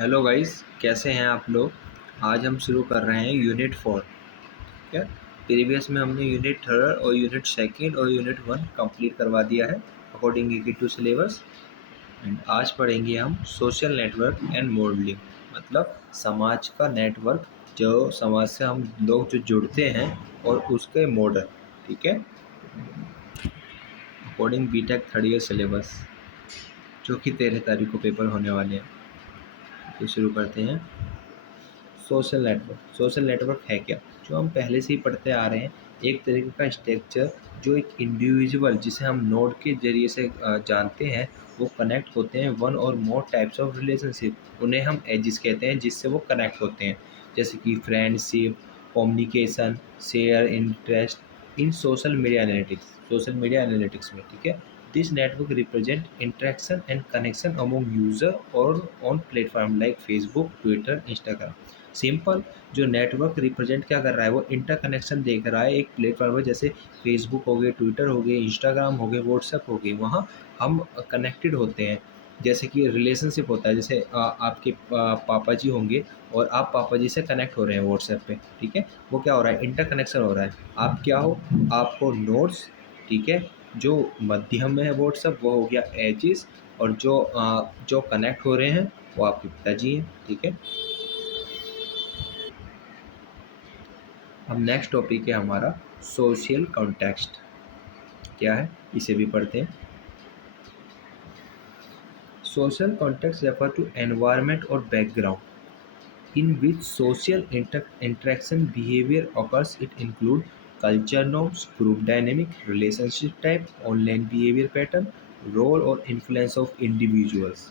Hello guys, कैसे हैं आप लोग। आज हम शुरू कर रहे हैं यूनिट 4। क्या प्रीवियस में हमने यूनिट 3 और यूनिट 2 और यूनिट 1 कंप्लीट करवा दिया है अकॉर्डिंग टू सिलेबस। एंड आज पढ़ेंगे हम सोशल नेटवर्क एंड मॉडलिंग, मतलब समाज का नेटवर्क, जो समाज से हम लोग जो जुड़ते हैं और उसके मॉडल। ठीक है, according BTech 3rd year syllabus, जो कि 13 तारीख को पेपर होने वाले हैं। तो शुरू करते हैं। सोशल नेटवर्क है क्या, जो हम पहले से ही पढ़ते आ रहे हैं। एक तरीके का स्ट्रक्चर जो एक इंडिविजुअल, जिसे हम नोड के जरिए से जानते हैं, वो कनेक्ट होते हैं वन और मोर टाइप्स ऑफ रिलेशनशिप। उन्हें हम एजिस कहते हैं, जिससे वो कनेक्ट होते हैं, जैसे कि friendship, communication, share interest in social media analytics में। ठीक है, this network represent interaction and connection among user और on platform like Facebook, Twitter, Instagram. Simple, जो नेटवर्क रिप्रेजेंट क्या कर रहा है, वो इंटरकनेक्शन देख रहा है एक प्लेटफॉर्म पर, जैसे फेसबुक हो गए, ट्विटर हो गए, इंस्टाग्राम हो गए, व्हाट्सएप हो गए। वहाँ हम कनेक्टेड होते हैं। जैसे कि रिलेशनशिप होता है, जैसे आपके पापा जी होंगे और आप पापा जी से कनेक्ट हो रहे हैं व्हाट्सएप पे। ठीक है, वो क्या हो रहा है, इंटरकनेक्शन हो रहा है। आप क्या हो, आपको नोट्स। ठीक है, जो मध्यम में है व्हाट्सएप, वो हो गया एजिस, और जो कनेक्ट हो रहे हैं वो आपके पिताजी हैं। ठीक है, अब नेक्स्ट टॉपिक है हमारा सोशल कॉन्टेक्स्ट। क्या है, इसे भी पढ़ते हैं। Social context refer to environment और background in which social interaction behaviour occurs. It include culture norms, group dynamic, relationship type, online behavior pattern, role और influence of individuals.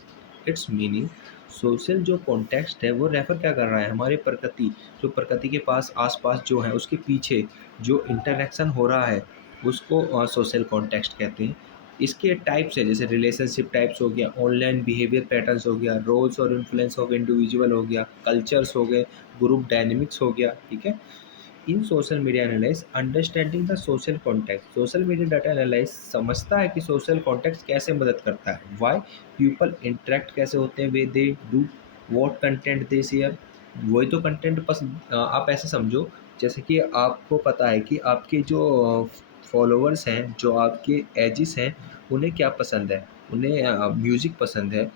Its meaning, social जो context है वो refer क्या कर रहा है, हमारे प्रकृति, जो प्रकृति के पास आसपास जो है उसके पीछे जो इंटरेक्शन हो रहा है, उसको सोशल कॉन्टेक्स्ट कहते हैं। इसके टाइप्स है, जैसे रिलेशनशिप टाइप्स हो गया, ऑनलाइन बिहेवियर पैटर्न्स हो गया, रोल्स और इन्फ्लुएंस ऑफ इंडिविजुअल हो गया, कल्चर्स हो गए, ग्रुप डायनेमिक्स हो गया। ठीक है, in social media analyse understanding the social context. Social media data analyse समझता है कि सोशल कॉन्टेक्स्ट कैसे मदद करता है, वाई पीपल इंटरेक्ट कैसे होते हैं, way they do, what content they share. वही तो कंटेंट पसंद, आप ऐसे समझो जैसे कि आपको पता है कि आपके जो फॉलोअर्स हैं, जो आपके एजिस हैं, उन्हें क्या पसंद है, उन्हें म्यूज़िक पसंद है।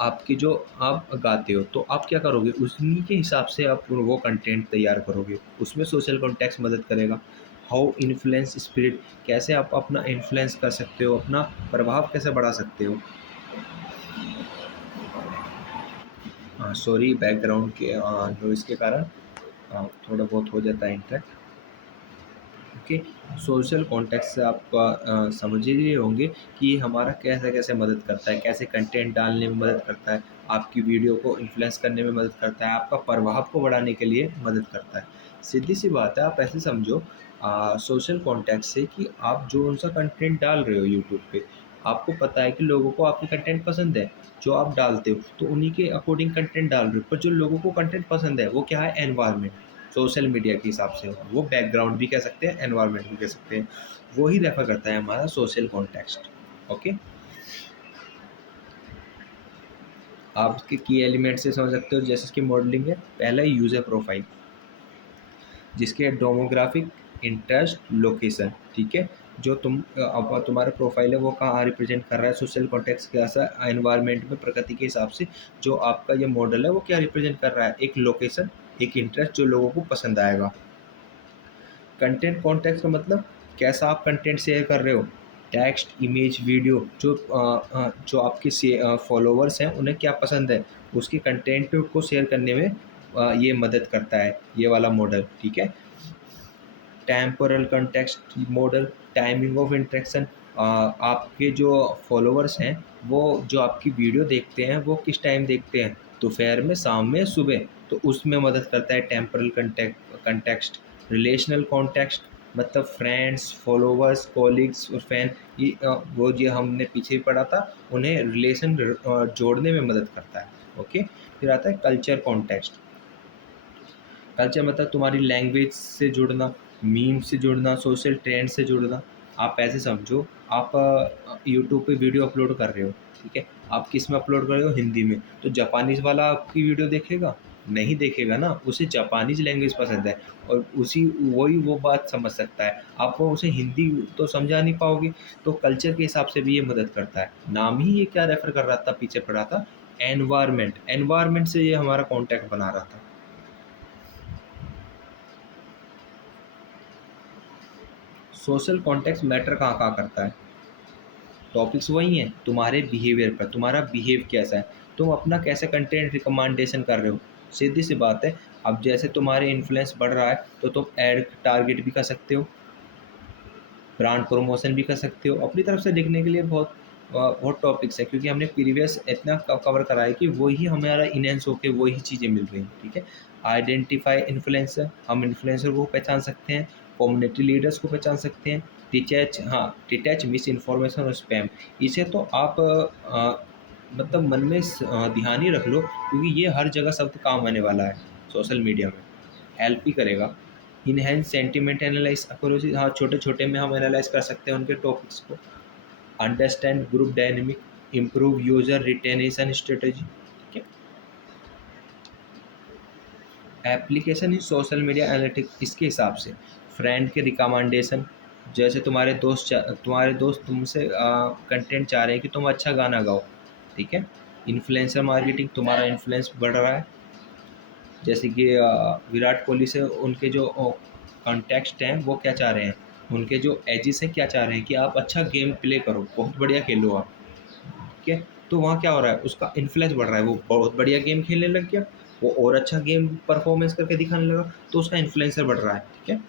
आपके जो आप गाते हो, तो आप क्या करोगे, उन्हीं के हिसाब से आप वो कंटेंट तैयार करोगे। उसमें सोशल कॉन्टेक्स्ट मदद करेगा। हाउ इन्फ्लुएंस स्पिरिट, कैसे आप अपना इन्फ्लुएंस कर सकते हो, अपना प्रभाव कैसे बढ़ा सकते हो। सॉरी, बैकग्राउंड के नॉइज़ के कारण थोड़ा बहुत हो जाता है इंटरेक्ट। ओके, सोशल कॉन्टेक्स्ट से आप समझ ही रहे होंगे कि हमारा कैसे कैसे मदद करता है, कैसे कंटेंट डालने में मदद करता है, आपकी वीडियो को इन्फ्लुएंस करने में मदद करता है, आपका प्रभाव को बढ़ाने के लिए मदद करता है। सीधी सी बात है, आप ऐसे समझो सोशल कॉन्टेक्स्ट से कि आप जो उनसा कंटेंट डाल रहे हो यूट्यूब पे, आपको पता है कि लोगों को आपकी कंटेंट पसंद है, जो आप डालते हो, तो उन्हीं के अकॉर्डिंग कंटेंट डाल रहे हो। पर जो लोगों को कंटेंट पसंद है वो क्या है, एनवायरनमेंट। सोशल मीडिया के हिसाब से वो बैकग्राउंड भी कह सकते हैं, एनवायरनमेंट भी कह सकते हैं। वो ही रेफर करता है हमारा सोशल कॉन्टेक्स्ट। ओके, आप इसके की एलिमेंट से समझ सकते हो, जैसे इसकी मॉडलिंग है। पहला यूज़र प्रोफाइल, जिसके डेमोग्राफिक, इंटरेस्ट, लोकेशन। ठीक है, जो अब तुम्हारा प्रोफाइल है वो कहाँ रिप्रेजेंट कर रहा है, सोशल कॉन्टेक्स्ट कैसा एनवायरनमेंट में, प्रकृति के हिसाब से जो आपका ये मॉडल है वो क्या रिप्रेजेंट कर रहा है, एक लोकेशन, एक इंटरेस्ट जो लोगों को पसंद आएगा। कंटेंट कॉन्टेक्स्ट का मतलब कैसा आप कंटेंट शेयर कर रहे हो, टेक्स्ट, इमेज, वीडियो, जो आपके फॉलोवर्स हैं उन्हें क्या पसंद है, उसके कंटेंट को शेयर करने में ये मदद करता है ये वाला मॉडल। ठीक है, temporal context model, timing of interaction, आपके जो फॉलोवर्स हैं वो जो आपकी वीडियो देखते हैं वो किस टाइम देखते हैं, दोपहर में, शाम में, सुबह, तो उसमें मदद करता है टेम्पोरल कंटेक्स्ट। रिलेशनल कॉन्टेक्स्ट मतलब फ्रेंड्स, फॉलोवर्स, कॉलीग्स और फैन, ये वो जो हमने पीछे पढ़ा था, उन्हें रिलेशन जोड़ने में मदद करता है। ओके, फिर आता है कल्चर कॉन्टेक्स्ट। कल्चर मतलब तुम्हारी लैंग्वेज से जुड़ना, मीम से जुड़ना, सोशल ट्रेंड से जुड़ना। आप ऐसे समझो, आप यूट्यूब पे वीडियो अपलोड कर रहे हो, ठीक है, आप किस में अपलोड कर रहे हो, हिंदी में, तो जापानीज़ वाला आपकी वीडियो देखेगा? नहीं देखेगा ना, उसे जापानीज़ लैंग्वेज पसंद है और उसी वही वो बात समझ सकता है, आपको उसे हिंदी तो समझा नहीं पाओगे। तो कल्चर के हिसाब से भी ये मदद करता है। नाम ही ये क्या रेफ़र कर रहा था, पीछे पढ़ा था, एनवायरनमेंट, एनवायरनमेंट से ये हमारा कॉन्टैक्ट बना रहा था। सोशल कॉन्टेक्स्ट मैटर कहाँ-कहाँ करता है? टॉपिक्स वही हैं, तुम्हारे बिहेवियर पर, तुम्हारा बिहेव कैसा है, तुम अपना कैसे कंटेंट रिकमेंडेशन कर रहे हो। सीधी सी बात है, अब जैसे तुम्हारे इन्फ्लुएंस बढ़ रहा है तो तुम ऐड टारगेट भी कर सकते हो, ब्रांड प्रमोशन भी कर सकते हो, अपनी तरफ से दिखने के लिए बहुत टॉपिक्स हैं, क्योंकि हमने प्रीवियस इतना कवर करा है कि वही हमारा इनहेंस होके वही चीज़ें मिल रही हैं, ठीक है। आइडेंटिफाई इन्फ्लुएंसर, हम इन्फ्लुएंसर को पहचान सकते हैं, कम्युनिटी लीडर्स को पहचान सकते हैं, डिटैच मिस इन्फॉर्मेशन और स्पैम। इसे तो आप मतलब मन में ध्यान ही रख लो, क्योंकि ये हर जगह शब्द काम आने वाला है सोशल मीडिया में, हेल्प ही करेगा। इनहेंस सेंटिमेंट एनालाइज अक्रोसी, हाँ, छोटे छोटे में हम एनालाइज कर सकते हैं उनके टॉपिक्स को। Understand group dynamic, improve user retention strategy, ठीक है। Application in social media analytics, इसके हिसाब से फ्रेंड के रिकमेंडेशन, जैसे तुम्हारे दोस्त तुमसे कंटेंट चाह रहे हैं कि तुम अच्छा गाना गाओ, ठीक है। इन्फ्लुएंसर मार्केटिंग, तुम्हारा इन्फ्लुएंस बढ़ रहा है, जैसे कि विराट कोहली से उनके जो कॉन्टेक्स्ट हैं वो क्या चाह रहे हैं, उनके जो एजेस हैं क्या चाह रहे हैं कि आप अच्छा गेम प्ले करो, बहुत बढ़िया खेलो आप, ठीक है। तो वहाँ क्या हो रहा है, उसका इन्फ्लुएंस बढ़ रहा है, वो बहुत बढ़िया गेम खेलने लग गया, वो और अच्छा गेम परफॉर्मेंस करके दिखाने लगा, तो उसका इन्फ्लुएंसर बढ़ रहा है, ठीक है।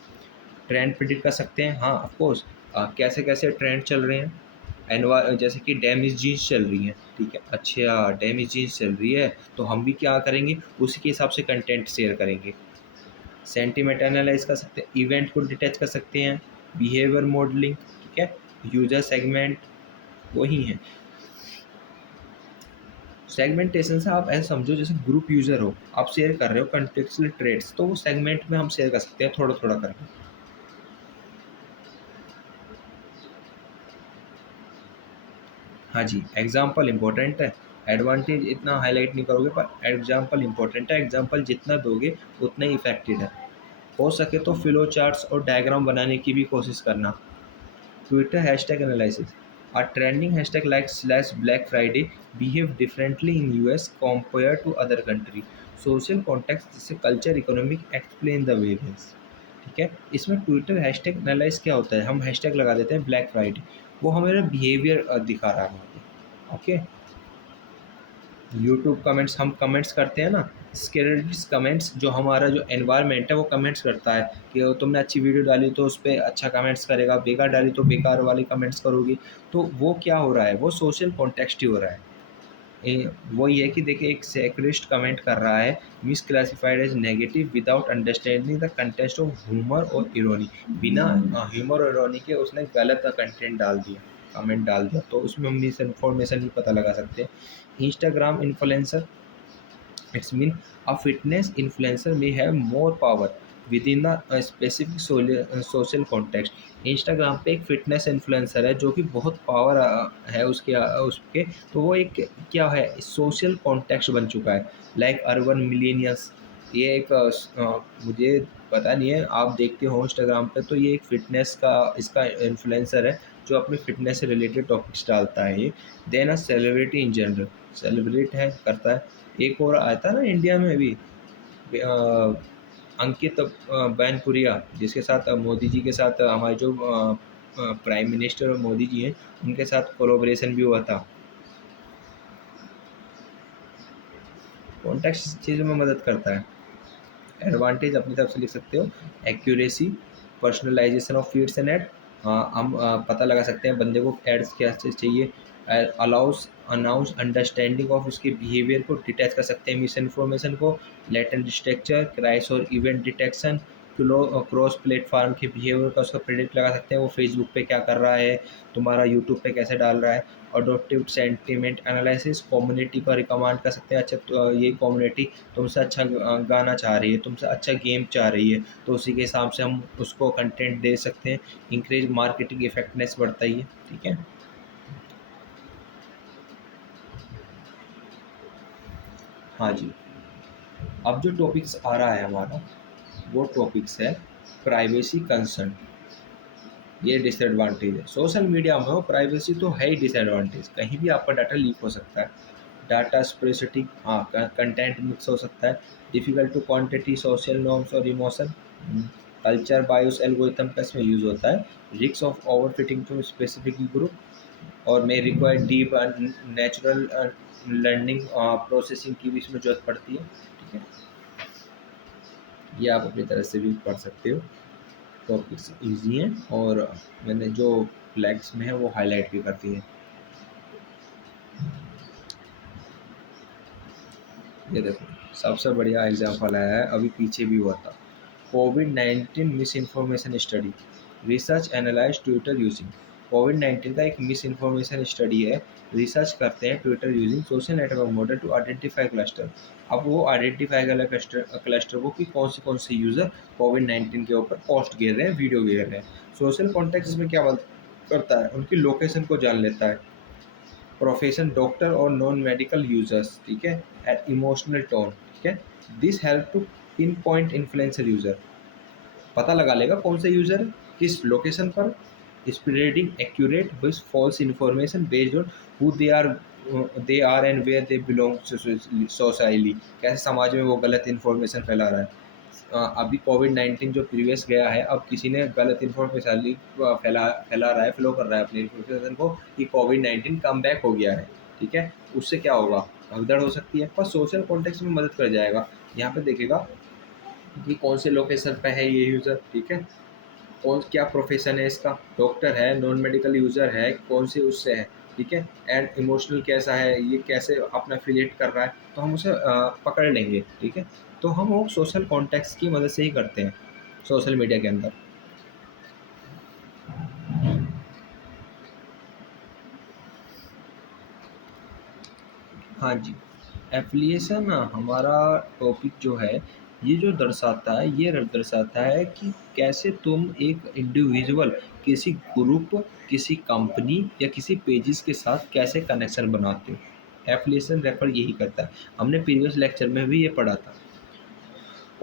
ट्रेंड प्रिडिक्ट कर सकते हैं, हाँ ऑफ कोर्स, कैसे कैसे ट्रेंड चल रहे हैं। जैसे कि डैमेज जीन्स चल रही हैं, ठीक है, अच्छा डैमेज जीन्स चल रही है, तो हम भी क्या करेंगे, उसी के हिसाब से कंटेंट शेयर करेंगे। सेंटीमेंट एनालाइज कर सकते हैं, इवेंट को डिटेच कर सकते हैं, बिहेवियर मॉडलिंग, ठीक है, यूजर सेगमेंट वही है। सेगमेंटेशन से आप ऐसा समझो जैसे ग्रुप यूजर हो, आप शेयर कर रहे हो कंटेक्चुअल ट्रेड्स, तो वो सेगमेंट में हम शेयर कर सकते हैं थोड़ा थोड़ा करके। हाँ जी, एग्जाम्पल इम्पोर्टेंट है, एडवांटेज इतना हाईलाइट नहीं करोगे पर एग्जाम्पल इम्पोर्टेंट है, एग्जाम्पल जितना दोगे उतना ही इफेक्टिव है। हो सके तो फ्लो चार्ट्स और डायग्राम बनाने की भी कोशिश करना। Twitter hashtag analysis, a trending hashtag like slash Black Friday behave differently in US compared to other country. Social context जैसे culture economic explain the variance, ठीक है। इसमें ट्विटर हैशटैग एनालाइज क्या होता है, हम हैशटैग लगा देते हैं ब्लैक फ्राइडे, वो हमारा बिहेवियर दिखा रहा है, ओके। यूट्यूब कमेंट्स, हम कमेंट्स करते हैं ना, स्केलेट्स कमेंट्स, जो हमारा जो एनवायरनमेंट है वो कमेंट्स करता है कि तुमने अच्छी वीडियो डाली तो उस पर अच्छा कमेंट्स करेगा, बेकार डाली तो बेकार वाले कमेंट्स करोगी। तो वो क्या हो रहा है, वो सोशल कॉन्टेक्स्ट ही हो रहा है। वो ये है कि देखिए एक सेक्रिस्ट कमेंट कर रहा है, misclassified as negative without understanding the context of humour और इरोनी, बिना ह्यूमर और इरोनी के उसने गलत कंटेंट डाल दिया, कमेंट डाल दिया, तो उसमें हम मिस इन्फॉर्मेशन भी पता लगा सकते हैं। Instagram influencer, it's mean a fitness influencer may have more power within a specific social context। Instagram पे एक फिटनेस इन्फ्लुएंसर है जो कि बहुत पावर है उसके, तो वो एक क्या है, सोशल कॉन्टेक्स्ट बन चुका है, लाइक अर्बन मिलीनियंस। ये एक मुझे पता नहीं है, आप देखते हो इंस्टाग्राम पे, तो ये एक फिटनेस का इसका इन्फ्लुएंसर है जो अपनी फिटनेस से रिलेटेड टॉपिक्स डालता है ये। Then a celebrity in general, celebrate है करता है। एक और आया था ना इंडिया में अभी, अंकित बैनपुरिया, जिसके साथ मोदी जी के साथ हमारे जो प्राइम मिनिस्टर मोदी जी हैं उनके साथ कोलोब्रेशन भी हुआ था। कॉन्टेक्स्ट चीज़ों में मदद करता है। एडवांटेज अपनी तरफ से लिख सकते हो, accuracy, personalisation of feeds and ad, हम पता लगा सकते हैं बंदे को एड्स क्या चाहिए। अलाउस अनाउंस अंडरस्टैंडिंग ऑफ उसके बिहेवियर को डिटेक्ट कर सकते हैं, मिस इन्फॉर्मेशन को, लेटेंट स्ट्रक्चर, क्राइस और इवेंट डिटेक्शन, क्रॉस प्लेटफॉर्म के बिहेवियर का उसका प्रेडिक्ट लगा सकते हैं, वो फेसबुक पे क्या कर रहा है, तुम्हारा यूट्यूब पे कैसे डाल रहा है। अडोप्टिव सेंटिमेंट एनालिसिस, कम्युनिटी का रिकमेंड कर सकते हैं, अच्छा तो ये कम्युनिटी तुमसे अच्छा गाना चाह रही है, तुमसे अच्छा गेम चाह रही है, तो उसी के हिसाब से हम उसको कंटेंट दे सकते हैं। इंक्रीज मार्केटिंग इफेक्टनेस बढ़ता ही है, ठीक है। हाँ जी, अब जो टॉपिक्स आ रहा है हमारा, वो टॉपिक्स है प्राइवेसी कंसर्न। ये डिसएडवांटेज है सोशल मीडिया में, हो प्राइवेसी तो है ही डिसएडवांटेज, कहीं भी आपका डाटा लीक हो सकता है। डाटा स्पेसिटी, हाँ, कंटेंट मिक्स हो सकता है। Difficult to quantity social norms और इमोशन। कल्चर बायोस एल्गोरिथम का इसमें यूज होता है। Risk of overfitting to specific group, और may require deep natural learning processing की भी इसमें जरूरत पड़ती है। ठीक है, ये आप अपनी तरह से भी पढ़ सकते हो। टॉपिक्स इजी हैं, और मैंने जो फ्लैग्स में है वो हाईलाइट भी करती है। ये देखो, सबसे बढ़िया एग्जांपल आया है, अभी पीछे भी हुआ था। कोविड-19 misinformation study, research analyse Twitter using. कोविड-19 का एक मिस इन्फॉर्मेशन स्टडी है, रिसर्च करते हैं Twitter using social network model to identify cluster. अब वो आइडेंटिफाई कर क्लस्टर को कि कौन से यूज़र कोविड-19 के ऊपर पोस्ट गिर रहे हैं, वीडियो गिर रहे हैं। सोशल कॉन्टेक्स्ट में क्या करता है, उनकी लोकेशन को जान लेता है। प्रोफेशन डॉक्टर और नॉन मेडिकल यूजर्स, ठीक है, एट इमोशनल टोन, ठीक है। This help to pinpoint influencer user, पता लगा लेगा कौन सा यूजर है किस लोकेशन पर। Spreading accurate with false information based on who they are and where they belong society, कैसे समाज में वो गलत इन्फॉर्मेशन फैला रहा है। अभी कोविड-19 जो प्रीवियस गया है, अब किसी ने गलत इन्फॉर्मेशन फैला फैला रहा है, फ्लो कर रहा है अपनी इन्फॉर्मेशन को कि कोविड-19 कम बैक हो गया है। ठीक है, उससे क्या होगा, भगदड़ हो सकती है, पर सोशल कॉन्टेक्स्ट में मदद कर जाएगा। यहाँ पे देखेगा कि कौन से लोकेशन पे है ये यूज़र, ठीक है, कौन क्या प्रोफेशन है इसका, डॉक्टर है, नॉन मेडिकल यूज़र है, कौन से उससे है, ठीक है, एंड इमोशनल कैसा है, ये कैसे अपना फिलेट कर रहा है, तो हम उसे पकड़ लेंगे। ठीक है, तो हम वो सोशल कॉन्टेक्स्ट की मदद से ही करते हैं सोशल मीडिया के अंदर। हाँ जी, एफ़िलिएशन हमारा टॉपिक जो है, ये जो दर्शाता है, ये दर्शाता है कि कैसे तुम एक इंडिविजुअल किसी ग्रुप, किसी कंपनी या किसी पेजेस के साथ कैसे कनेक्शन बनाते हो। एफ़िलिएशन रेफ़र यही करता है। हमने प्रीवियस लेक्चर में भी ये पढ़ा था।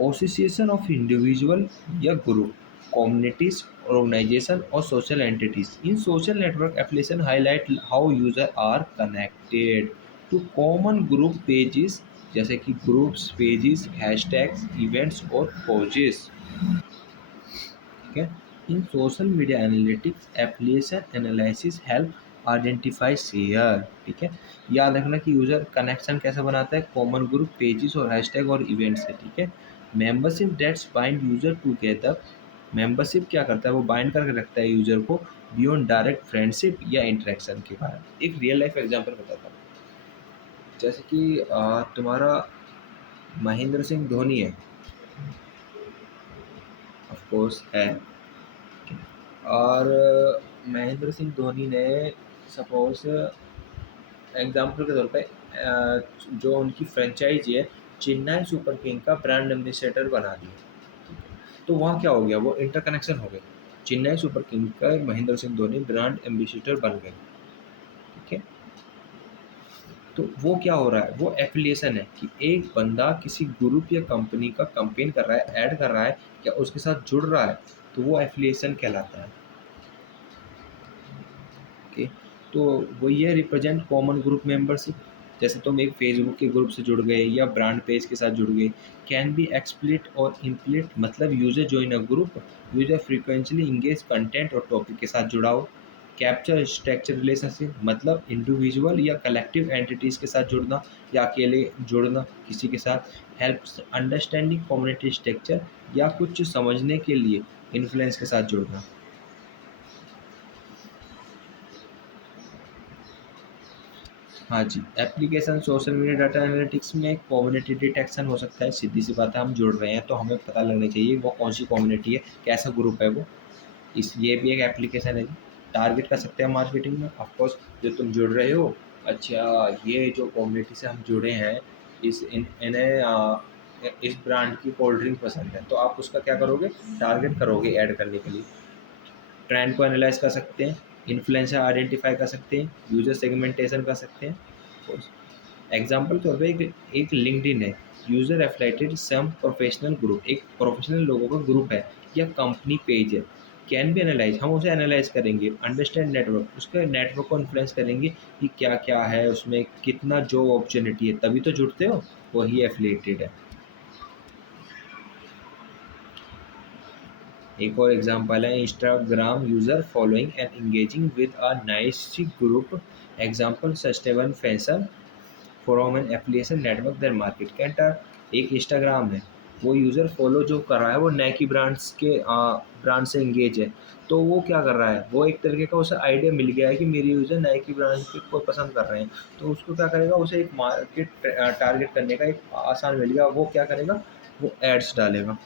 एसोसिएशन ऑफ इंडिविजुअल या group, communities, organization or social entities. In social network, affiliation highlight how users are connected to common group pages, जैसे कि ग्रुप्स, पेजेस, हैशटैग्स, इवेंट्स और पॉजेस। ठीक है, in social media analytics affiliation analysis help identify share. ठीक है, याद रखना कि यूज़र कनेक्शन कैसे बनाता है, कॉमन ग्रुप, पेजेस और हैशटैग और इवेंट से। ठीक है, membership dates bind user together, membership क्या करता है, वो बाइंड करके रखता है यूज़र को बियॉन्ड डायरेक्ट फ्रेंडशिप या इंटरेक्शन के कारण। एक रियल लाइफ एग्जांपल बताता हूँ, जैसे कि तुम्हारा महेंद्र सिंह धोनी है, ऑफ कोर्स है, और महेंद्र सिंह धोनी ने सपोज़ एग्ज़ाम्पल के तौर पे जो उनकी फ्रेंचाइज़ी है, चेन्नई सुपर किंग का ब्रांड एम्बेसडर बना दिया। तो वहाँ क्या हो गया, वो इंटरकनेक्शन हो गए, चेन्नई सुपर किंग का महेंद्र सिंह धोनी ब्रांड एम्बेसडर बन गए। ठीक है, तो वो क्या हो रहा है, वो एफिलिएशन है कि एक बंदा किसी ग्रुप या कंपनी का कंपेन कर रहा है, ऐड कर रहा है या उसके साथ जुड़ रहा है, तो वो एफिलिएशन कहलाता है। ओके, तो वो ये रिप्रेजेंट कॉमन ग्रुप मेंबरशिप, जैसे तुम एक फेसबुक के ग्रुप से जुड़ गए या ब्रांड पेज के साथ जुड़ गए। कैन बी एक्सप्लिट और इम्प्लिट, मतलब user join a group, user frequently engage content और टॉपिक के साथ जुड़ा हो। कैप्चर स्ट्रक्चर रिलेशनशिप, मतलब इंडिविजुअल या कलेक्टिव एंटिटीज़ के साथ जुड़ना या अकेले जुड़ना किसी के साथ। हेल्प्स अंडरस्टैंडिंग कम्युनिटी स्ट्रक्चर, या कुछ समझने के लिए इन्फ्लुएंस के साथ जुड़ना। हाँ जी, application social media data analytics में कम्युनिटी डिटेक्शन हो सकता है। सीधी सी बात है, हम जुड़ रहे हैं तो हमें पता लगना चाहिए वो कौन सी कम्युनिटी है, कैसा ग्रुप है वो। इस ये भी एक एप्लीकेशन है जी। टारगेट कर सकते हैं मार्केटिंग में, ऑफकोर्स जो तुम जुड़ रहे हो, अच्छा ये जो कम्युनिटी से हम जुड़े हैं, इस ब्रांड की कोल्ड ड्रिंक पसंद है, तो आप उसका क्या करोगे, टारगेट करोगे ऐड करने के लिए। ट्रेंड को एनालाइज कर सकते हैं, इन्फ्लुएंसर आइडेंटिफाई कर सकते हैं, यूजर सेगमेंटेशन कर सकते हैं। एग्जाम्पल के तौर पे एक लिंक्डइन है, user affiliated some professional group, एक प्रोफेशनल लोगों का ग्रुप है या कंपनी पेज है। कैन बी एनालाइज, हम उसे एनालाइज करेंगे, अंडरस्टैंड नेटवर्क, उसके नेटवर्क को इन्फ्लुएंस करेंगे कि क्या क्या है उसमें, कितना जॉब अपॉर्चुनिटी है, तभी तो जुड़ते हो, वही एफिलेटेड है। एक और एग्जांपल है, Instagram user following and engaging with a nice group, example sustainable fashion from an application network their market canter. एक इंस्टाग्राम है, वो यूज़र फॉलो जो कर रहा है वो नाइकी ब्रांड्स के ब्रांड से इंगेज है, तो वो क्या कर रहा है, वो एक तरीके का उसे आइडिया मिल गया है कि मेरे यूज़र नाइकी ब्रांड को पसंद कर रहे हैं, तो उसको क्या करेगा, उसे एक मार्केट टारगेट करने का एक आसान मिल गया, वो क्या करेगा, वो एड्स डालेगा।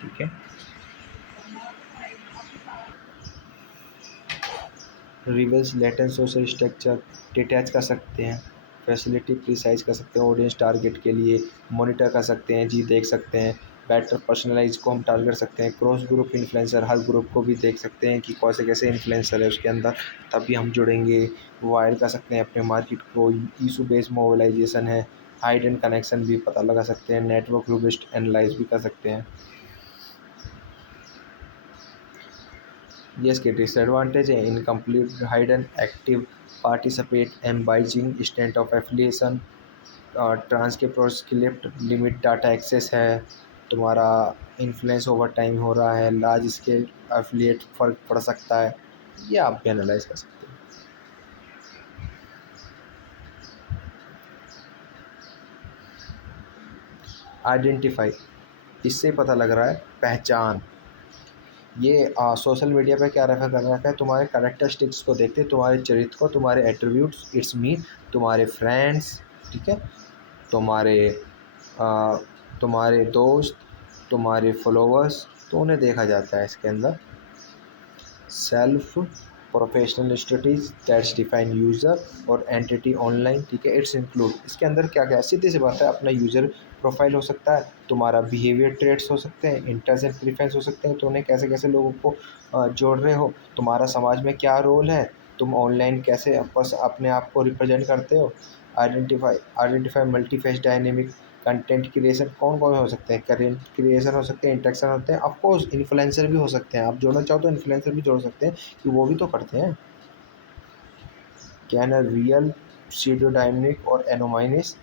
ठीक है। Reverse latent social structure detach कर सकते हैं, फैसिलिटी प्रिसाइज कर सकते हैं, ऑडियंस टारगेट के लिए मॉनिटर कर सकते हैं जी, देख सकते हैं, बेटर पर्सनलाइज को हम टारगेट कर सकते हैं, क्रॉस ग्रुप इन्फ्लुएंसर, हर ग्रुप को भी देख सकते हैं कि कैसे कैसे इन्फ्लुएंसर है उसके अंदर, तभी हम जुड़ेंगे, वायर कर सकते हैं अपने मार्केट को, इशू बेस्ड मोबिलाइजेशन है, हाइडन कनेक्शन भी पता लगा सकते हैं, नेटवर्क रोबस्ट एनालाइज भी कर सकते हैं। Yes, के डिसएडवांटेज है, इनकम्प्लीट हाइडन एक्टिव पार्टिसिपेट एम्बाइजिंग state of affiliation, transcript limit data access है, तुम्हारा इन्फ्लुएंस ओवर टाइम हो रहा है, लार्ज स्केल एफिलिएट फर्क पड़ सकता है, ये आप भी एनालाइज कर सकते हैं। आइडेंटिफाई, इससे पता लग रहा है पहचान, ये सोशल मीडिया पे क्या रेफर कर रखा है, तुम्हारे करेक्टरिस्टिक्स को देखते हैं, तुम्हारे चरित्र को, तुम्हारे एट्रीब्यूट्स, इट्स मी, तुम्हारे फ्रेंड्स, ठीक है, तुम्हारे आ, तुम्हारे दोस्त, तुम्हारे फॉलोअर्स, तो उन्हें देखा जाता है इसके अंदर। Self professional studies that's define user और एंटिटी ऑनलाइन, ठीक है, इट्स इंक्लूड, इसके अंदर क्या क्या सीधी सी बात है, अपना यूज़र प्रोफाइल हो सकता है, तुम्हारा बिहेवियर ट्रेट्स हो सकते हैं, इंटरेस्ट एंड प्रेफरेंस हो सकते हैं, तो उन्हें कैसे कैसे लोगों को जोड़ रहे हो, तुम्हारा समाज में क्या रोल है, तुम ऑनलाइन कैसे बस अपने आप को रिप्रेजेंट करते हो। आइडेंटिफाई मल्टीफेस डायनेमिक कंटेंट क्रिएशन, कौन कौन हो सकते हैं, कंटेंट क्रिएशन हो सकते हैं, इंटरेक्शन होते हैं, ऑफ कोर्स इन्फ्लुएंसर भी हो सकते हैं, आप जोड़ना चाहो तो इन्फ्लुएंसर भी जोड़ सकते हैं कि वो भी तो करते हैं। कैन अ रियल pseudonymous और anonymous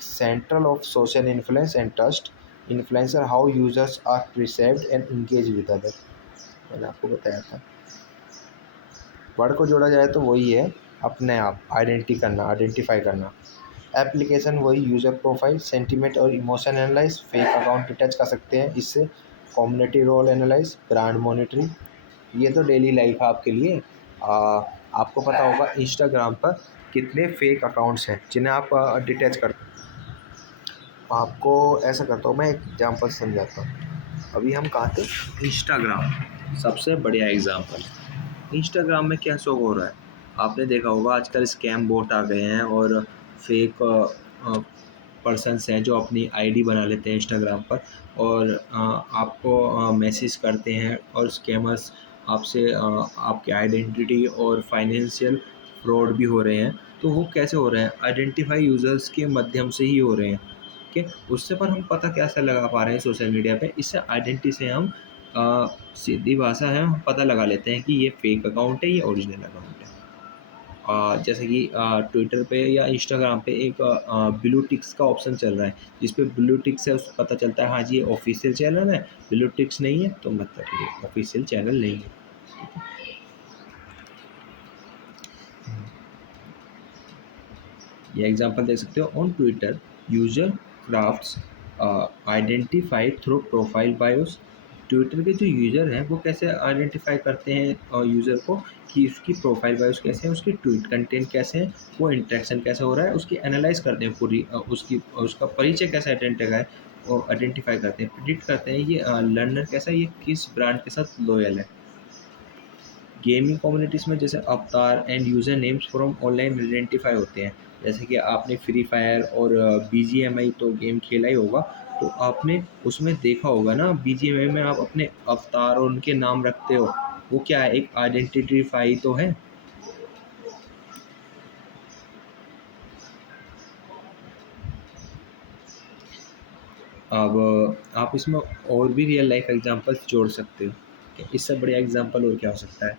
central of social influence and trust influencer how users are perceived and engage with other, मैंने आपको बताया था। वर्ड को जोड़ा जाए तो वही है, अपने आप आइडेंटिफाई करना। एप्लीकेशन वही, यूज़र प्रोफाइल, सेंटीमेंट और emotion analyse, fake account detach कर सकते हैं इससे, community role analyse, brand monitoring, ये तो डेली लाइफ है आपके लिए। आपको पता होगा इंस्टाग्राम पर कितने फेक अकाउंट्स हैं जिन्हें आप डिटेच करते हैं। आपको ऐसा करता हूँ, मैं एक एग्जांपल समझाता हूँ। अभी हम कहाँ थे, इंस्टाग्राम सबसे बढ़िया एग्जांपल। इंस्टाग्राम में क्या शो हो रहा है, आपने देखा होगा आजकल स्कैम बोट आ गए हैं और फेक पर्सन्स हैं जो अपनी आईडी बना लेते हैं इंस्टाग्राम पर और आपको मैसेज करते हैं, और स्कैमर्स आपसे आपकी आइडेंटिटी और फाइनेंशियल फ्रॉड भी हो रहे हैं। तो वो कैसे हो रहे हैं, आइडेंटिफाई यूज़र्स के माध्यम से ही हो रहे हैं। ठीक है, उससे पर हम पता कैसे लगा पा रहे हैं सोशल मीडिया पे, इससे आइडेंटिटी से हम सीधी भाषा है, हम पता लगा लेते हैं कि ये फेक अकाउंट है, ये ओरिजिनल अकाउंट है। जैसे कि ट्विटर पे या इंस्टाग्राम पे एक ब्लू टिक्स का ऑप्शन चल रहा है, जिस पे ब्लू टिक्स से उसको पता चलता है हाँ जी ये ऑफिशियल चैनल है, ब्लू टिक्स नहीं है तो मतलब ये ऑफिशियल चैनल नहीं है। ये एग्जांपल दे सकते हो, on Twitter user crafts identify through profile BIOS, Twitter के जो यूज़र हैं वो कैसे आइडेंटिफाई करते हैं यूज़र को, कि उसकी प्रोफाइल बायोस कैसे हैं, उसकी ट्वीट कंटेंट कैसे हैं, वो इंटरेक्शन कैसे हो रहा है, उसकी एनालाइज करते हैं पूरी उसकी उसका परिचय कैसे आइडेंटिफाई करते हैं, प्रिडिक्ट करते हैं ये लर्नर कैसा है, ये किस ब्रांड के साथ लॉयल है। गेमिंग कम्युनिटीज़ में जैसे अवतार end user names from online identify होते हैं, जैसे कि आपने फ्री फायर और बीजीएमआई तो गेम खेला ही होगा, तो आपने उसमें देखा होगा ना, बीजीएमआई में आप अपने अवतार और उनके नाम रखते हो, वो क्या है, एक आइडेंटिफाई तो है। अब आप इसमें और भी रियल लाइफ एग्जांपल्स जोड़ सकते हो कि इससे बढ़िया एग्जांपल और क्या हो सकता है।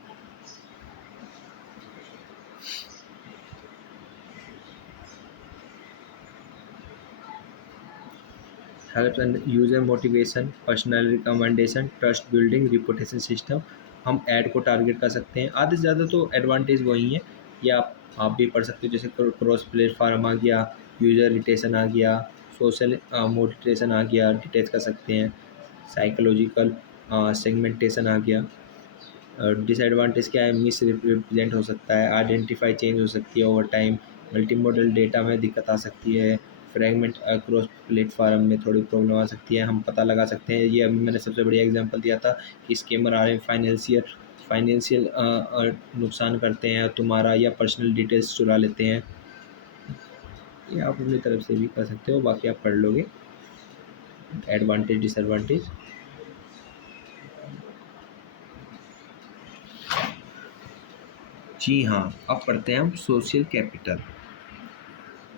Help and user motivation, personal recommendation, trust building, reputation system. हम ऐड को टारगेट कर सकते हैं। आधे से ज़्यादा तो एडवांटेज वही है। या आप भी पढ़ सकते हो, जैसे क्रॉस प्लेटफार्म आ गया, यूजर रिटेशन आ गया, सोशल मोटिवेशन आ गया, डिटेच कर सकते हैं, साइकोलॉजिकल सेगमेंटेशन आ गया। डिसएडवांटेज क्या है, मिस रिप्रेजेंट हो सकता है, आइडेंटिफाई चेंज हो सकती है over time, multi modal data में दिक्कत आ सकती है, फ्रेगमेंट क्रॉस प्लेटफार्म में थोड़ी प्रॉब्लम आ सकती है। हम पता लगा सकते हैं, ये अभी मैंने सबसे बढ़िया एग्जांपल दिया था कि स्कैमर आ रहे हैं, फाइनेंशियल नुकसान करते हैं तुम्हारा, या पर्सनल डिटेल्स चुरा लेते हैं। ये आप अपनी तरफ से भी कर सकते हो, बाकी आप पढ़ लोगे एडवांटेज डिसएडवांटेज। जी हाँ, अब पढ़ते हैं हम सोशल कैपिटल।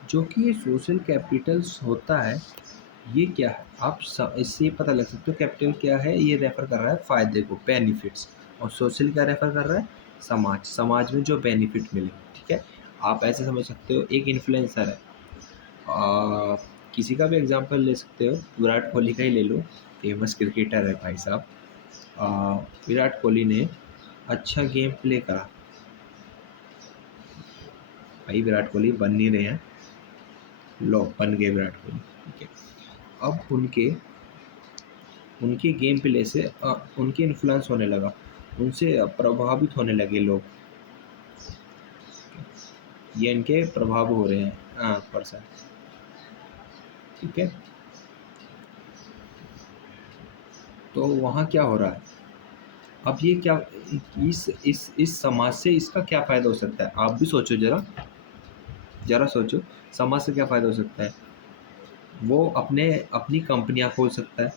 जो कि ये सोशल कैपिटल्स होता है, ये क्या है, आप इससे पता लग सकते हो कैपिटल क्या है। ये रेफर कर रहा है फ़ायदे को, बेनिफिट्स। और सोशल क्या रेफर कर रहा है, समाज, समाज में जो बेनिफिट मिले। ठीक है, आप ऐसे समझ सकते हो, एक इन्फ्लुएंसर है, किसी का भी एग्जांपल ले सकते हो, विराट कोहली का ही ले लो, फेमस क्रिकेटर है भाई साहब। विराट कोहली ने अच्छा गेम प्ले करा, भाई विराट कोहली बन नहीं रहे हैं, लो बन गए विराट कोहली। ठीक है, अब उनके उनके गेम प्ले से उनके इन्फ्लुएंस होने लगा, उनसे प्रभावित होने लगे लोग, ये इनके प्रभाव हो रहे हैं पर्सन। ठीक है, तो वहाँ क्या हो रहा है, अब ये क्या, इस समाज से इसका क्या फ़ायदा हो सकता है, आप भी सोचो, ज़रा सोचो, समाज से क्या फ़ायदा हो सकता है। वो अपनी कंपनियां खोल सकता है,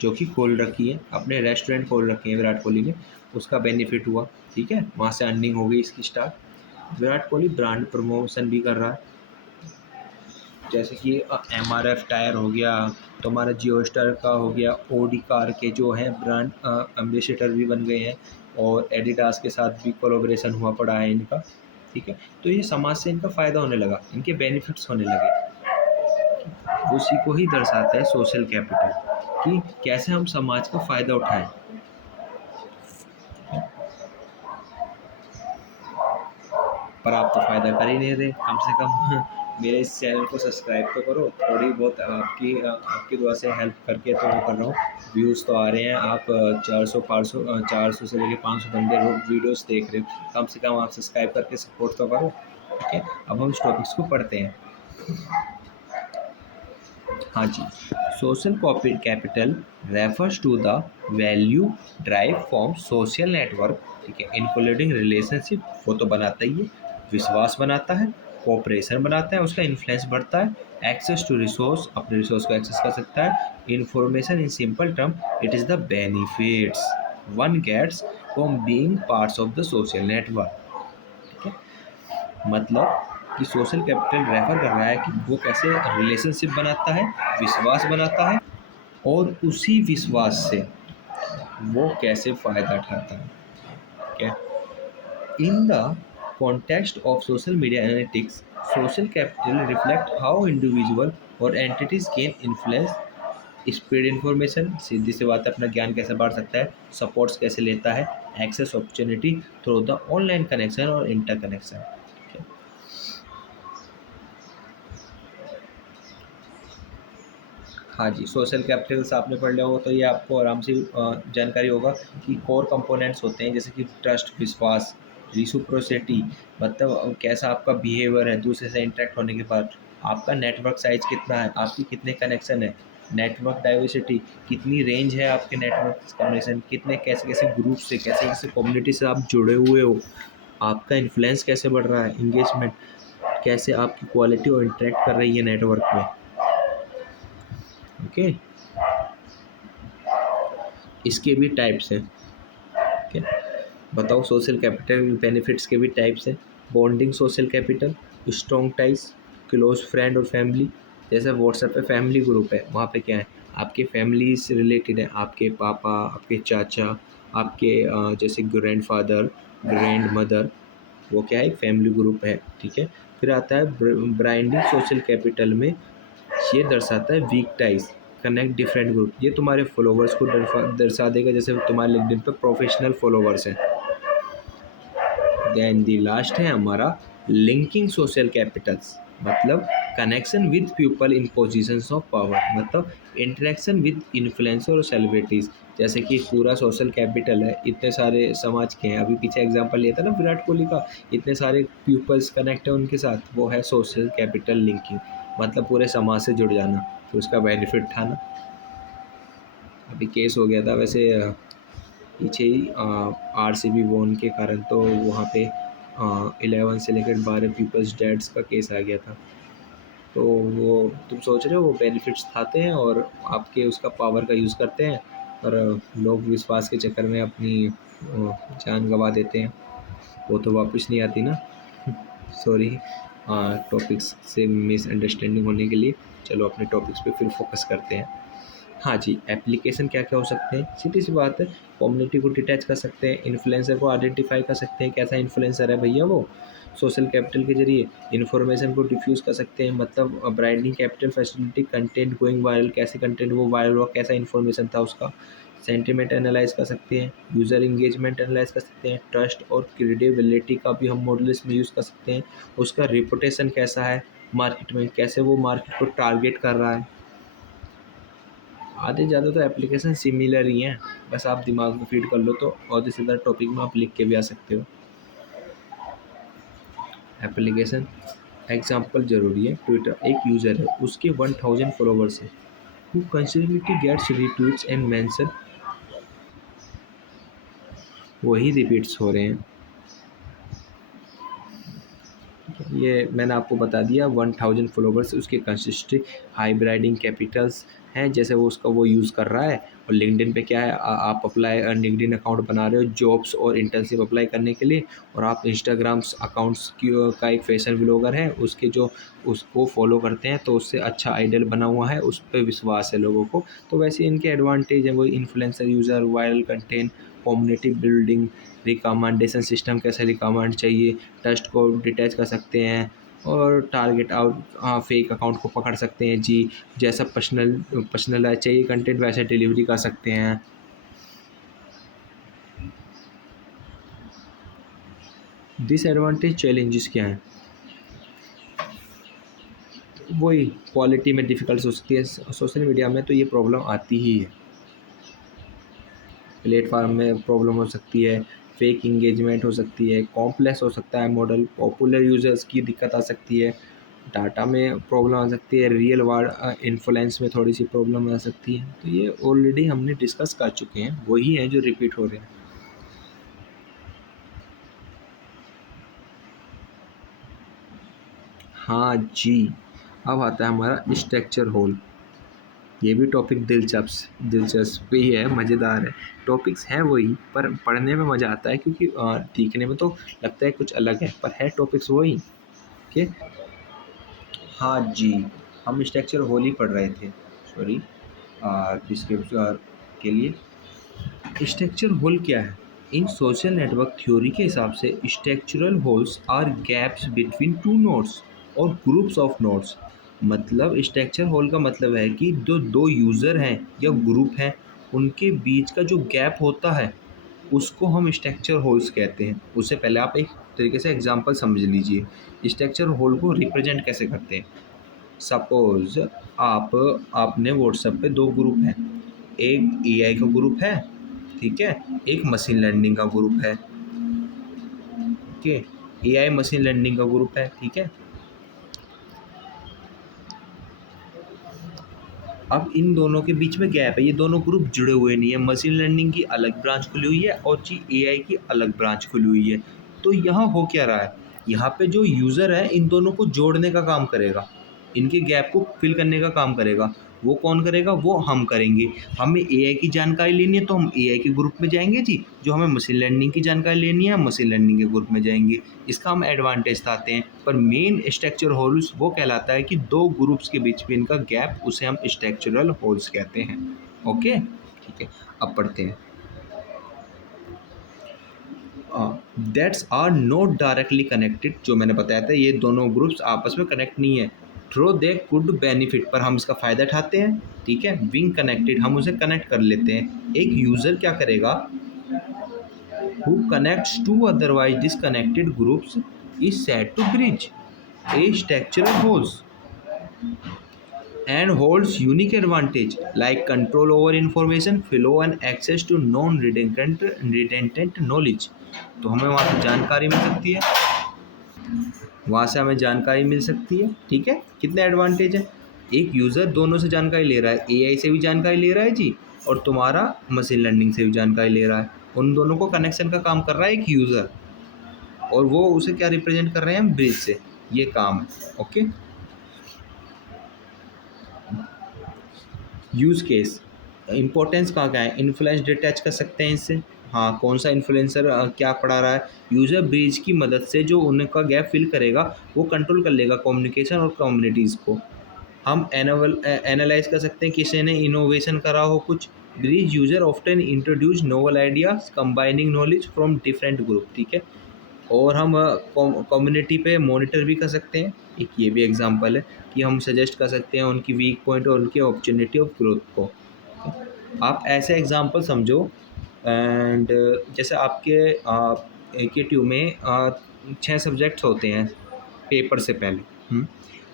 जो कि खोल रखी है, अपने रेस्टोरेंट खोल रखे हैं विराट कोहली ने, उसका बेनिफिट हुआ। ठीक है, वहाँ से अर्निंग हो गई इसकी start. Virat Kohli brand promotion भी कर रहा है, जैसे कि MRF टायर हो गया, तो हमारा जियो स्टार का हो गया, ओडी कार के जो हैं ब्रांड एम्बेसडर भी बन गए हैं, और एडिडास के साथ भी कोलैबोरेशन हुआ पड़ा है इनका। ठीक है, तो ये समाज से इनका फ़ायदा होने लगा, इनके बेनिफिट्स होने लगे। उसी को ही दर्शाता है सोशल कैपिटल, कि कैसे हम समाज का फ़ायदा उठाएं। पर आप तो फ़ायदा कर ही नहीं रहे, कम से कम मेरे इस चैनल को सब्सक्राइब तो करो, थोड़ी बहुत आपकी दुआ से हेल्प करके तो मैं कर रहा हूँ। व्यूज़ तो आ रहे हैं, आप 400 से लेकर 500 बंदे वीडियोस देख रहे हो, कम से कम आप सब्सक्राइब करके सपोर्ट तो करो। ठीक है, अब हम इस टॉपिक्स को पढ़ते हैं। हाँ जी, social capital refers to the value drive from social network. ठीक है, इंक्लूडिंग रिलेशनशिप, वो तो बनाता ही है, विश्वास बनाता है, कोऑपरेशन बनाता है, उसका इन्फ्लुएंस बढ़ता है, एक्सेस टू रिसोर्स, अपने रिसोर्स को एक्सेस कर सकता है, information in simple term, it is the benefits one gets from being parts of the social network. ठीक है, मतलब कि सोशल कैपिटल रेफर कर रहा है कि वो कैसे रिलेशनशिप बनाता है, विश्वास बनाता है, और उसी विश्वास से वो कैसे फ़ायदा उठाता है। ठीक है, in the context of social media analytics, social capital reflect how individual और entities gain influence, spread information, सीधी सी बात है, अपना ज्ञान कैसे बढ़ सकता है, सपोर्ट्स कैसे लेता है, access opportunity through the online connection और इंटर कनेक्शन। हाँ जी, सोशल कैपिटल्स आपने पढ़ लिया हो तो ये आपको आराम से जानकारी होगा कि कोर कंपोनेंट्स होते हैं, जैसे कि ट्रस्ट, विश्वास, रिसिप्रोसिटी, मतलब कैसा आपका बिहेवियर है दूसरे से इंटरेक्ट होने के बाद, आपका नेटवर्क साइज कितना है, आपकी कितने कनेक्शन है, नेटवर्क डाइवर्सिटी, कितनी रेंज है आपके नेटवर्क कनेक्शन, कितने कैसे कैसे ग्रुप से, कैसे कैसे कम्युनिटी से आप जुड़े हुए हो, आपका इन्फ्लुएंस कैसे बढ़ रहा है, इंगेजमेंट कैसे आपकी क्वालिटी और इंटरेक्ट कर रही है नेटवर्क में। ओके, इसके भी टाइप्स हैं। ठीक है, बताओ सोशल कैपिटल बेनिफिट्स के भी टाइप्स हैं। Bonding social capital, strong ties, close friend और फैमिली, जैसे व्हाट्सएप पे फैमिली ग्रुप है, वहाँ पे क्या है, आपके फैमिली से रिलेटेड है, आपके पापा, आपके चाचा, आपके जैसे ग्रैंडफादर, ग्रैंड मदर, वो क्या है, एक फैमिली ग्रुप है, ठीक है। फिर आता है ब्राइंडिंग सोशल कैपिटल में, ये दर्शाता है weak ties, connect different group, ये तुम्हारे फॉलोवर्स को दर्शा देगा, जैसे तुम्हारे लिंक्डइन पे प्रोफेशनल फॉलोवर्स हैं। देन दी लास्ट है हमारा लिंकिंग सोशल कैपिटल्स, मतलब connection with people in positions of power, मतलब इंटरेक्शन विद इन्फ्लुएंसर और सेलिब्रिटीज़, जैसे कि पूरा सोशल कैपिटल है, इतने सारे समाज के हैं, अभी पीछे एग्जांपल लिया था ना विराट कोहली का, इतने सारे पीपल्स कनेक्ट है उनके साथ, वो है सोशल कैपिटल लिंकिंग, मतलब पूरे समाज से जुड़ जाना, तो उसका बेनिफिट था ना। अभी केस हो गया था वैसे पीछे ही RCB वोन के कारण, तो वहाँ पे 11 से लेकर 12 पीपल्स डेड्स का केस आ गया था। तो वो तुम सोच रहे हो वो बेनिफिट्स खाते हैं और आपके उसका पावर का यूज़ करते हैं, पर लोग विश्वास के चक्कर में अपनी जान गंवा देते हैं, वो तो वापस नहीं आती ना। सॉरी टॉपिक्स से मिसअंडरस्टैंडिंग होने के लिए। चलो अपने टॉपिक्स पे फिर फोकस करते हैं। हाँ जी, एप्लीकेशन क्या क्या हो सकते हैं, सीधी सी बात है, कम्युनिटी को डिटैच कर सकते हैं, इन्फ्लुएंसर को आइडेंटिफाई कर सकते हैं कैसा इन्फ्लुएंसर है भैया वो, सोशल कैपिटल के जरिए इन्फॉर्मेशन को डिफ्यूज़ कर सकते हैं, मतलब branding capital facility, content going viral, कैसे कंटेंट वो वायरल हुआ, कैसा इन्फॉर्मेशन था उसका, सेंटिमेंट एनालाइज कर सकते हैं, यूज़र इंगेजमेंट एनालाइज कर सकते हैं, ट्रस्ट और क्रेडिबिलिटी का भी हम मॉडल इसमें यूज़ कर सकते हैं, उसका रिपुटेशन कैसा है मार्केट में, कैसे वो मार्केट को टारगेट कर रहा है। आधे ज़्यादा तो एप्लीकेशन सिमिलर ही हैं, बस आप दिमाग में फीड कर लो तो और सीधा टॉपिक में आप लिख के भी आ सकते हो। एप्लीकेशन एग्जांपल ज़रूरी है, ट्विटर एक यूज़र है, उसके 1000 फॉलोवर्स हैं, who consistently gets retweets and mention, वही रिपीट्स हो रहे हैं। ये मैंने आपको बता दिया, 1000 फॉलोवर्स उसके कंसिस्टेंट हाइब्राइडिंग कैपिटल्स हैं, जैसे वो उसका वो यूज़ कर रहा है। और लिंक्डइन पे क्या है, आप अप्लाई लिंक्डइन अकाउंट बना रहे हो जॉब्स और इंटर्नशिप अप्लाई करने के लिए, और आप इंस्टाग्राम्स अकाउंट्स की का एक फैशन व्लॉगर है, उसके जो उसको फॉलो करते हैं, तो उससे अच्छा आइडल बना हुआ है, उस पर विश्वास है लोगों को, तो वैसे इनके एडवांटेज है, वो influencer, user, viral content, community building, recommendation system, कैसे रिकमेंड चाहिए, ट्रस्ट को डिटैच कर सकते हैं, और टारगेट आउट फेक अकाउंट को पकड़ सकते हैं जी, जैसा पर्सनलाइज चाहिए कंटेंट वैसे डिलीवरी कर सकते हैं। डिसएडवांटेज चैलेंजेस क्या हैं, वही क्वालिटी में डिफ़िकल्ट हो सकती है, सोशल मीडिया में तो ये प्रॉब्लम आती ही है, प्लेटफार्म में प्रॉब्लम हो सकती है, फेक इंगेजमेंट हो सकती है, कॉम्प्लेक्स हो सकता है मॉडल, पॉपुलर यूज़र्स की दिक्कत आ सकती है, डाटा में प्रॉब्लम आ सकती है, रियल वर्ल्ड इन्फ्लुएंस में थोड़ी सी प्रॉब्लम आ सकती है, तो ये ऑलरेडी हमने डिस्कस कर चुके हैं, वही हैं जो रिपीट हो रहे हैं। हाँ जी, अब आता है हमारा स्ट्रक्चर होल, ये भी टॉपिक दिलचस्प ही है, मज़ेदार है, टॉपिक्स हैं वही, पर पढ़ने में मज़ा आता है, क्योंकि दिखने में तो लगता है कुछ अलग है, पर है टॉपिक्स वही। ओके, हाँ जी, हम स्ट्रक्चर होल ही पढ़ रहे थे, सॉरी डिस्क्रिप्शन के लिए। स्ट्रक्चर होल क्या है, इन सोशल नेटवर्क थ्योरी के हिसाब से structural holes are gaps between two nodes और ग्रुप्स ऑफ नोड्स, मतलब स्ट्रक्चर होल का मतलब है कि जो दो यूज़र हैं या ग्रुप हैं, उनके बीच का जो गैप होता है उसको हम स्ट्रक्चर होल्स कहते हैं। उससे पहले आप एक तरीके से एग्जांपल समझ लीजिए, स्ट्रक्चर होल को रिप्रेजेंट कैसे करते हैं। सपोज आपने व्हाट्सएप पे दो ग्रुप हैं, एक एआई का ग्रुप है, ठीक है, एक मशीन लर्निंग का ग्रुप है, ओके, एआई मशीन लर्निंग का ग्रुप है, ठीक है। अब इन दोनों के बीच में गैप है, ये दोनों ग्रुप जुड़े हुए नहीं है, मशीन लर्निंग की अलग ब्रांच खुली हुई है और जी एआई की अलग ब्रांच खुली हुई है। तो यहाँ हो क्या रहा है, यहाँ पे जो यूज़र है इन दोनों को जोड़ने का काम करेगा, इनके गैप को फिल करने का काम करेगा, वो कौन करेगा? वो हम करेंगे। हमें एआई की जानकारी लेनी है तो हम एआई के ग्रुप में जाएंगे जी, जो हमें मशीन लर्निंग की जानकारी लेनी है हम मशीन लर्निंग के ग्रुप में जाएंगे। इसका हम एडवांटेज बताते हैं। पर मेन स्ट्रक्चर होल्स वो कहलाता है कि दो ग्रुप्स के बीच में इनका गैप, उसे हम स्ट्रक्चरल होल्स कहते हैं। ओके, ठीक है, अब पढ़ते हैं। That's are not directly connected, जो मैंने बताया था ये दोनों ग्रुप्स आपस में कनेक्ट नहीं है। थ्रो दे कुड बेनिफिट, पर हम इसका फ़ायदा उठाते हैं, ठीक है। विंग कनेक्टेड, हम उसे कनेक्ट कर लेते हैं। एक यूज़र क्या करेगा? Who connects to otherwise disconnected groups is said to bridge a structural holes and holds unique advantage like control over information flow and access to non-redundant knowledge। तो हमें वहाँ से जानकारी मिल सकती है, वहाँ से हमें जानकारी मिल सकती है, ठीक है। कितने एडवांटेज है? एक यूज़र दोनों से जानकारी ले रहा है, एआई से भी जानकारी ले रहा है जी, और तुम्हारा मशीन लर्निंग से भी जानकारी ले रहा है। उन दोनों को कनेक्शन का काम कर रहा है एक यूज़र, और वो उसे क्या रिप्रेजेंट कर रहे हैं? ब्रिज से। ये काम है, ओके। यूज़ केस इंपॉर्टेंस कहाँ क्या है? इन्फ्लुएंस डिटैच कर सकते हैं इससे। हाँ, कौन सा इन्फ्लुएंसर क्या पढ़ा रहा है? यूज़र ब्रिज की मदद से जो उनका गैप फिल करेगा वो कंट्रोल कर लेगा कम्युनिकेशन और कम्युनिटीज़ को। हम एनालाइज कर सकते हैं किसी ने इनोवेशन करा हो कुछ। Bridge user often introduce novel ideas combining knowledge from different group, ठीक है। और हम कम्युनिटी पे मॉनिटर भी कर सकते हैं, एक ये भी एग्जांपल है कि हम सजेस्ट कर सकते हैं उनकी वीक पॉइंट और उनकी अपॉर्चुनिटी ऑफ ग्रोथ को। आप ऐसे एग्जांपल समझो। एंड जैसे आपके के ट्यू में 6 सब्जेक्ट्स होते हैं पेपर से पहले।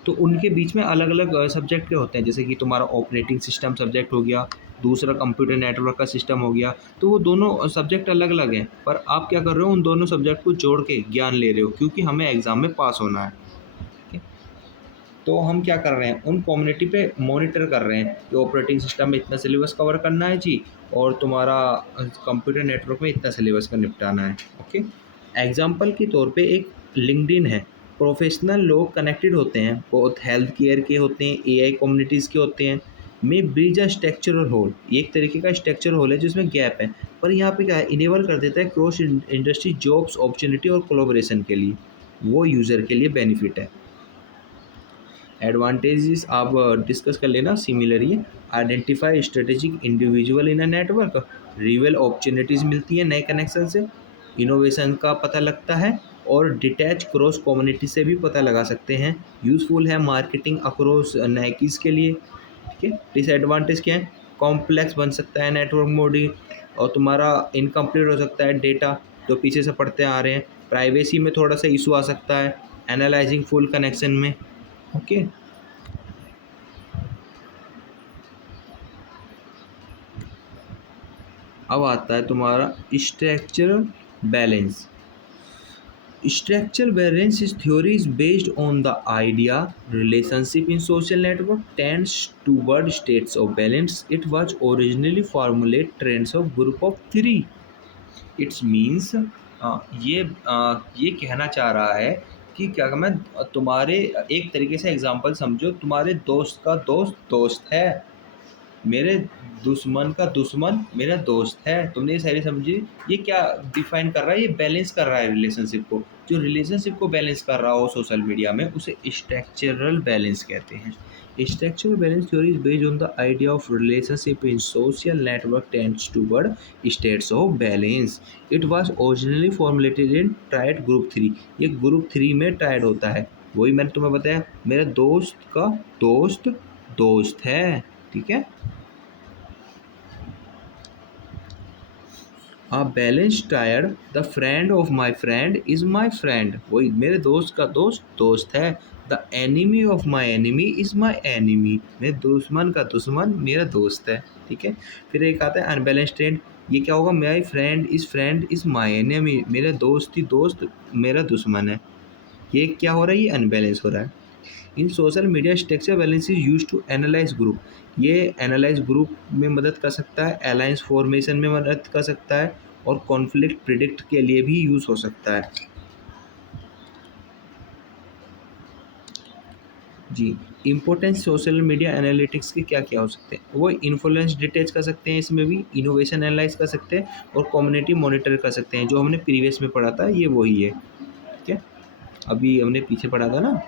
तो उनके बीच में अलग अलग सब्जेक्ट के होते हैं, जैसे कि तुम्हारा ऑपरेटिंग सिस्टम सब्जेक्ट हो गया, दूसरा कंप्यूटर नेटवर्क का सिस्टम हो गया। तो वो दोनों सब्जेक्ट अलग अलग हैं, पर आप क्या कर रहे हो? उन दोनों सब्जेक्ट को जोड़ के ज्ञान ले रहे हो, क्योंकि हमें एग्ज़ाम में पास होना है, ठीक है। तो हम क्या कर रहे हैं? उन कम्युनिटी पे मॉनिटर कर रहे हैं कि ऑपरेटिंग सिस्टम में इतना सिलेबस कवर करना है जी, और तुम्हारा कंप्यूटर नेटवर्क में इतना सिलेबस का निपटाना है, ओके। एग्जाम्पल के तौर पे एक लिंक्डइन है। प्रोफेशनल लोग कनेक्टेड होते हैं, बहुत हेल्थ केयर के होते हैं, एआई कम्युनिटीज़ के होते हैं। में ब्रिज अ स्ट्रक्चरल होल, ये एक तरीके का स्ट्रक्चरल होल है जिसमें गैप है, पर यहाँ पे क्या है? इनेबल कर देता है क्रॉस इंडस्ट्री जॉब्स अपॉर्चुनिटी और कोलैबोरेशन के लिए, वो यूज़र के लिए बेनिफिट है। एडवांटेजेस आप डिस्कस कर लेना similarly. Identify strategic individual in a network, रिवेल opportunities मिलती है नए कनेक्शन से, इनोवेशन का पता लगता है, और डिटैच क्रॉस कम्युनिटी से भी पता लगा सकते हैं। यूज़फुल है मार्केटिंग अक्रॉस नाइकीज़ के लिए, ठीक है। डिसएडवांटेज क्या है? कॉम्प्लेक्स बन सकता है नेटवर्क मॉडल, और तुम्हारा इनकम्प्लीट हो सकता है डेटा जो पीछे से पढ़ते आ रहे हैं। प्राइवेसी में थोड़ा सा इशू आ सकता है एनालाइजिंग फुल कनेक्शन में, ओके। अब आता है तुम्हारा structural balance. Structural balance is theory is based on the idea relationship in social network tends toward states of balance. It was originally formulated trends of group of three. It means ये कहना चाह रहा है कि क्या मैं तुम्हारे एक तरीके से एग्जांपल समझो, तुम्हारे दोस्त का दोस्त दोस्त है, मेरे दुश्मन का दुश्मन मेरा दोस्त है। तुमने ये सारी समझी? ये क्या डिफाइन कर रहा है? ये बैलेंस कर रहा है रिलेशनशिप को। जो रिलेशनशिप को बैलेंस कर रहा हो सोशल मीडिया में, उसे स्ट्रक्चरल बैलेंस कहते हैं। Structural balance theory is based on the idea of relationship in social network tends toward states of balance. It was originally formulated in triad group 3। ये group 3 में triad होता है। वही मैंने तुम्हें बताया, मेरे दोस्त का दोस्त दोस्त है, ठीक है। A balanced triad, the friend of my friend is my friend, वही मेरे दोस्त का दोस्त दोस्त है। The enemy of my enemy is my enemy, मेरे दुश्मन का दुश्मन मेरा दोस्त है, ठीक है। फिर एक आता है अनबैलेंस्ड ट्रेंड। ये क्या होगा? My friend is my enemy, मेरा दोस्त ही दोस्त मेरा दुश्मन है। ये क्या हो रहा है? ये अनबैलेंस हो रहा है। In social media structure balance is use to analyse group, ये एनालाइज ग्रुप में मदद कर सकता है, अलायंस फॉर्मेशन में मदद कर सकता है, और कॉन्फ्लिक्ट प्रिडिक्ट के लिए भी यूज़ हो सकता है। जी, इम्पोर्टेंस सोशल मीडिया एनालिटिक्स के क्या-क्या हो सकते हैं? वो इन्फ्लुएंस डिटेक्ट कर सकते हैं इसमें भी, इनोवेशन एनालाइज़ कर सकते हैं और कम्युनिटी मॉनिटर कर सकते हैं। जो हमने प्रीवियस में पढ़ा था ये वही है, ठीक है? अभी हमने पीछे पढ़ा था ना,